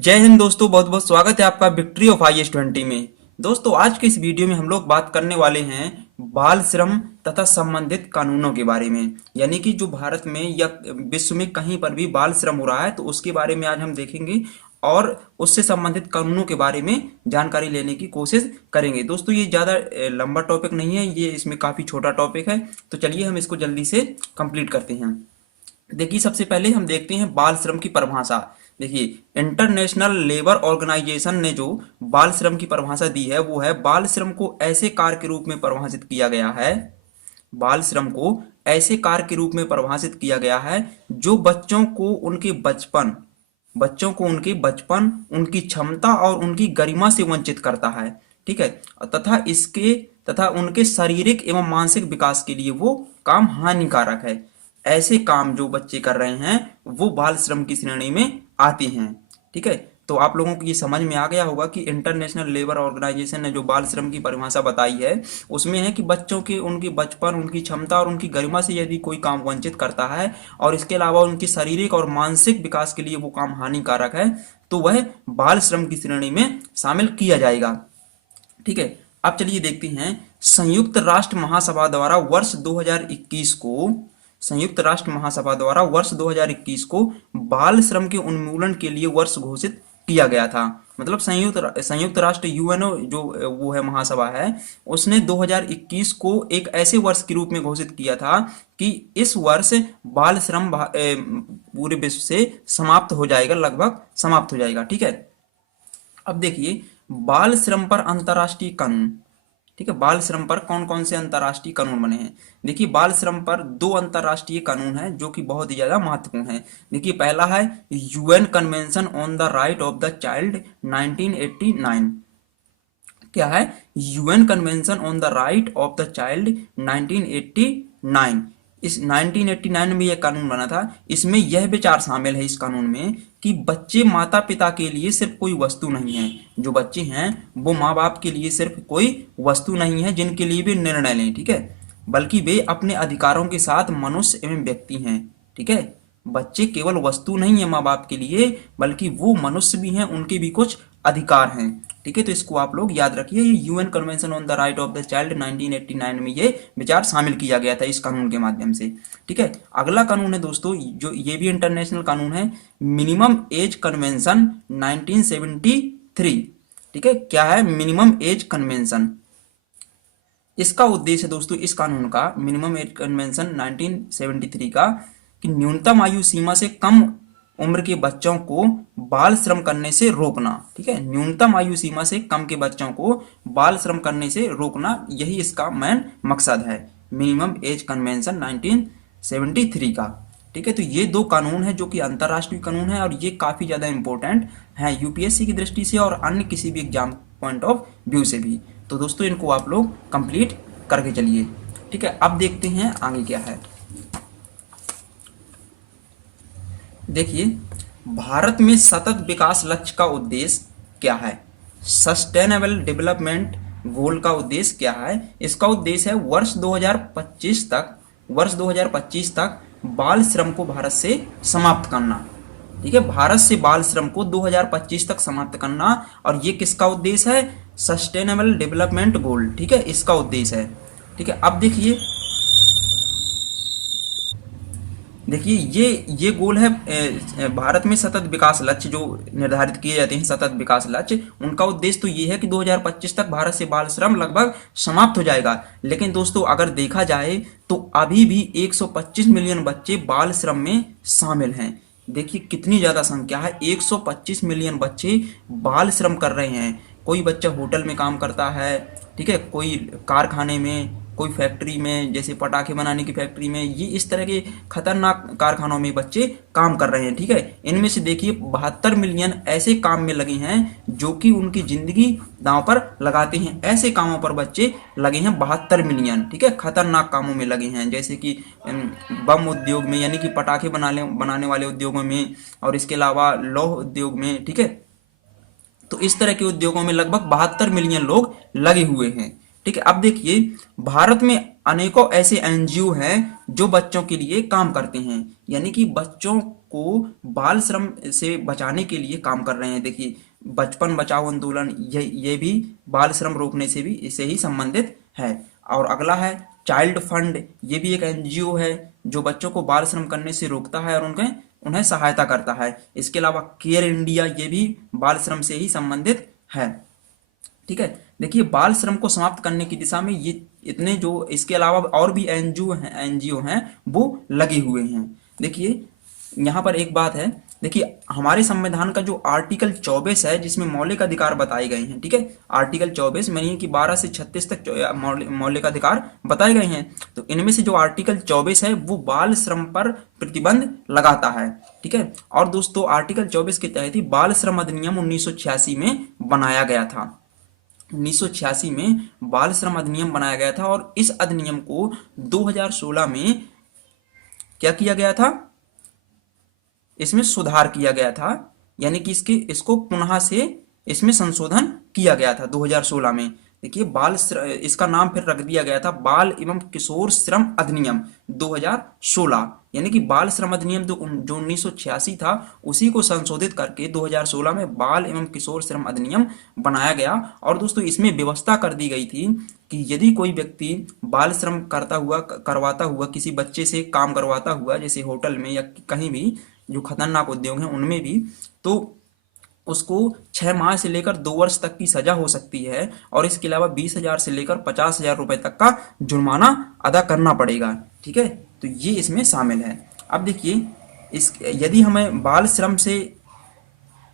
जय हिंद दोस्तों, बहुत बहुत स्वागत है आपका विक्ट्री ऑफ IS-20 में। दोस्तों, आज के इस वीडियो में हम लोग बात करने वाले हैं बाल श्रम तथा संबंधित कानूनों के बारे में। यानी कि जो भारत में या विश्व में कहीं पर भी बाल श्रम हो रहा है तो उसके बारे में आज हम देखेंगे और उससे संबंधित कानूनों के बारे में जानकारी लेने की कोशिश करेंगे। दोस्तों, ये ज़्यादा लंबा टॉपिक नहीं है, ये इसमें काफ़ी छोटा टॉपिक है। तो चलिए हम इसको जल्दी से कंप्लीट करते हैं। देखिए, सबसे पहले हम देखते हैं बाल श्रम की परिभाषा। देखिए, इंटरनेशनल लेबर ऑर्गेनाइजेशन ने जो बाल श्रम की परिभाषा दी है वो है, बाल श्रम को ऐसे कार्य के रूप में परिभाषित किया गया है, बाल श्रम को ऐसे कार्य के रूप में परिभाषित किया गया है जो बच्चों को उनके बचपन, उनकी क्षमता और उनकी गरिमा से वंचित करता है। ठीक है। तथा उनके शारीरिक एवं मानसिक विकास के लिए वो काम हानिकारक है। ऐसे काम जो बच्चे कर रहे हैं वो बाल श्रम की श्रेणी में आते हैं। ठीक है। तो आप लोगों को ये समझ में आ गया होगा कि इंटरनेशनल लेबर ऑर्गेनाइजेशन ने जो बाल श्रम की परिभाषा बताई है उसमें है कि बच्चों के उनके बचपन, उनकी क्षमता और उनकी गरिमा से यदि कोई काम वंचित करता है और इसके अलावा उनके शारीरिक और मानसिक विकास के लिए वो काम हानिकारक है तो वह बाल श्रम की श्रेणी में शामिल किया जाएगा। ठीक है। अब चलिए देखते हैं, संयुक्त राष्ट्र महासभा द्वारा वर्ष 2021 को संयुक्त राष्ट्र महासभा द्वारा वर्ष 2021 को बाल श्रम के उन्मूलन के लिए वर्ष घोषित किया गया था। मतलब संयुक्त राष्ट्र यूएनओ जो वो है महासभा है, उसने 2021 को एक ऐसे वर्ष के रूप में घोषित किया था कि इस वर्ष बाल श्रम पूरे विश्व से समाप्त हो जाएगा, लगभग समाप्त हो जाएगा। ठीक है। अब देखिए, बाल श्रम पर अंतर्राष्ट्रीय कानून। ठीक है। बाल श्रम पर कौन कौन से अंतर्राष्ट्रीय कानून बने हैं? देखिए, बाल श्रम पर 2 अंतर्राष्ट्रीय कानून हैं जो कि बहुत ही ज्यादा महत्वपूर्ण है। देखिए, पहला है UN convention on the right of the child 1989। क्या है? UN convention on the right of the child 1989। इस 1989 में यह कानून बना था। इसमें यह विचार शामिल है इस कानून में कि बच्चे माता पिता के लिए सिर्फ कोई वस्तु नहीं है। जो बच्चे हैं वो माँ बाप के लिए सिर्फ कोई वस्तु नहीं है जिनके लिए वे निर्णय लें। ठीक है। बल्कि वे अपने अधिकारों के साथ मनुष्य एवं व्यक्ति हैं। ठीक है। बच्चे केवल वस्तु नहीं है माँ बाप के लिए, बल्कि वो मनुष्य भी हैं, उनके भी कुछ अधिकार हैं। ठीक है। तो इसको आप लोग याद रखिए, ये UN convention on the right of the child 1989 में ये विचार शामिल किया गया था इस कानून के माध्यम से। ठीक है। अगला कानून है दोस्तों, जो ये भी इंटरनेशनल कानून है, मिनिमम एज कन्वेंशन 1973। ठीक है। क्या है मिनिमम एज कन्वेंशन? इसका उद्देश्य दोस्तों इस कानून का, मिनिमम एज कन्वेंशन 1973 का, कि न्यूनतम आयु सीमा से कम उम्र के बच्चों को बाल श्रम करने से रोकना। ठीक है। न्यूनतम आयु सीमा से कम के बच्चों को बाल श्रम करने से रोकना, यही इसका मेन मकसद है, मिनिमम एज कन्वेंशन 1973 का। ठीक है। तो ये 2 कानून है जो कि अंतर्राष्ट्रीय कानून है और ये काफी ज्यादा इंपॉर्टेंट है यूपीएससी की दृष्टि से और अन्य किसी भी एग्जाम पॉइंट ऑफ व्यू से भी। तो दोस्तों, इनको आप लोग कंप्लीट करके चलिए। ठीक है। अब देखते हैं आगे क्या है। देखिए, भारत में सतत विकास लक्ष्य का उद्देश्य क्या है? सस्टेनेबल डेवलपमेंट गोल का उद्देश्य क्या है? इसका उद्देश्य है वर्ष 2025 तक बाल श्रम को भारत से समाप्त करना। ठीक है। भारत से बाल श्रम को 2025 तक समाप्त करना। और ये किसका उद्देश्य है? Sustainable development goal. ठीक है, इसका उद्देश्य है। ठीक है। अब देखिए ये गोल है भारत में सतत विकास लक्ष्य जो निर्धारित किए जाते हैं, सतत विकास लक्ष्य, उनका उद्देश्य तो ये है कि 2025 तक भारत से बाल श्रम लगभग समाप्त हो जाएगा। लेकिन दोस्तों, अगर देखा जाए तो अभी भी 125 मिलियन बच्चे बाल श्रम में शामिल हैं। देखिए कितनी ज्यादा संख्या है, 125 मिलियन बच्चे बाल श्रम कर रहे हैं। कोई बच्चा होटल में काम करता है, ठीक है, कोई कारखाने में, कोई फैक्ट्री में, जैसे पटाखे बनाने की फैक्ट्री में, ये इस तरह के खतरनाक कारखानों में बच्चे काम कर रहे हैं। ठीक है। इनमें से देखिए 72 मिलियन ऐसे काम में लगे हैं जो कि उनकी जिंदगी दांव पर लगाते हैं। ऐसे कामों पर बच्चे लगे हैं 72 मिलियन। ठीक है। खतरनाक कामों में लगे हैं, जैसे कि बम उद्योग में, यानी कि पटाखे बनाने वाले उद्योगों में, और इसके अलावा लौह उद्योग में। ठीक है। तो इस तरह के उद्योगों में लगभग 72 मिलियन लोग लगे हुए हैं। ठीक है। अब देखिए, भारत में अनेकों ऐसे एनजीओ हैं जो बच्चों के लिए काम करते हैं, यानी कि बच्चों को बाल श्रम से बचाने के लिए काम कर रहे हैं। देखिए, बचपन बचाओ आंदोलन ये भी बाल श्रम रोकने से भी इससे ही संबंधित है। और अगला है चाइल्ड फंड, ये भी एक एनजीओ है जो बच्चों को बाल श्रम करने से रोकता है और उन्हें सहायता करता है। इसके अलावा केयर इंडिया, ये भी बाल श्रम से ही संबंधित है। ठीक है, देखिए बाल श्रम को समाप्त करने की दिशा में ये इतने जो इसके अलावा और भी एनजीओ हैं वो लगे हुए हैं। देखिए यहाँ पर एक बात है, देखिए हमारे संविधान का जो आर्टिकल 24 है जिसमें मौलिक अधिकार बताए गए हैं, ठीक है, आर्टिकल 24 में कि 12 से 36 तक मौलिक अधिकार बताए गए हैं। तो इनमें से जो आर्टिकल 24 है वो बाल श्रम पर प्रतिबंध लगाता है। ठीक है, और दोस्तों आर्टिकल 24 के तहत ही बाल श्रम अधिनियम 1986 में बनाया गया था। 1986 में बाल श्रम अधिनियम बनाया गया था और इस अधिनियम को 2016 में क्या किया गया था, इसमें सुधार किया गया था, यानी कि इसको पुनः से इसमें संशोधन किया गया था 2016 में। देखिए इसका नाम फिर रख दिया गया था बाल एवं किशोर श्रम अधिनियम 2016, यानी कि बाल श्रम अधिनियम जो 1986 था उसी को संशोधित करके 2016 में बाल एवं किशोर श्रम अधिनियम बनाया गया। और दोस्तों इसमें व्यवस्था कर दी गई थी कि यदि कोई व्यक्ति बाल श्रम करवाता हुआ किसी बच्चे से काम करवाता हुआ, जैसे होटल में या कहीं भी जो खतरनाक उद्योग हैं उनमें भी, तो उसको 6 माह से लेकर 2 वर्ष तक की सजा हो सकती है और इसके अलावा 20,000 से लेकर 50,000 रुपए तक का जुर्माना अदा करना पड़ेगा। ठीक है, तो ये इसमें शामिल है। अब देखिए यदि हमें बाल श्रम से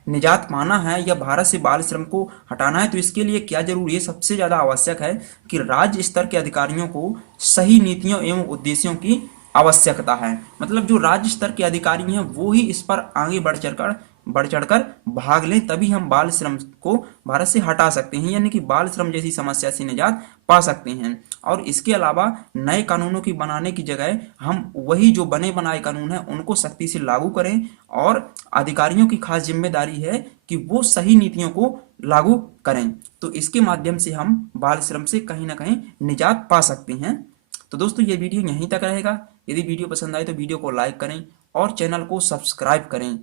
निजात पाना है या भारत से बाल श्रम को हटाना है तो इसके लिए क्या जरूरी है, सबसे ज्यादा आवश्यक है कि राज्य स्तर के अधिकारियों को सही नीतियों एवं उद्देश्यों की आवश्यकता है। मतलब जो राज्य स्तर के अधिकारी हैं वो ही इस पर आगे बढ़ चढ़कर भाग लें, तभी हम बाल श्रम को भारत से हटा सकते हैं, यानी कि बाल श्रम जैसी समस्या से निजात पा सकते हैं। और इसके अलावा नए कानूनों की बनाने की जगह हम वही जो बने बनाए कानून हैं उनको सख्ती से लागू करें और अधिकारियों की खास जिम्मेदारी है कि वो सही नीतियों को लागू करें। तो इसके माध्यम से हम बाल श्रम से कहीं ना कहीं निजात पा सकते हैं। तो दोस्तों ये वीडियो यहीं तक रहेगा। यदि वीडियो पसंद आए तो वीडियो को लाइक करें और चैनल को सब्सक्राइब करें।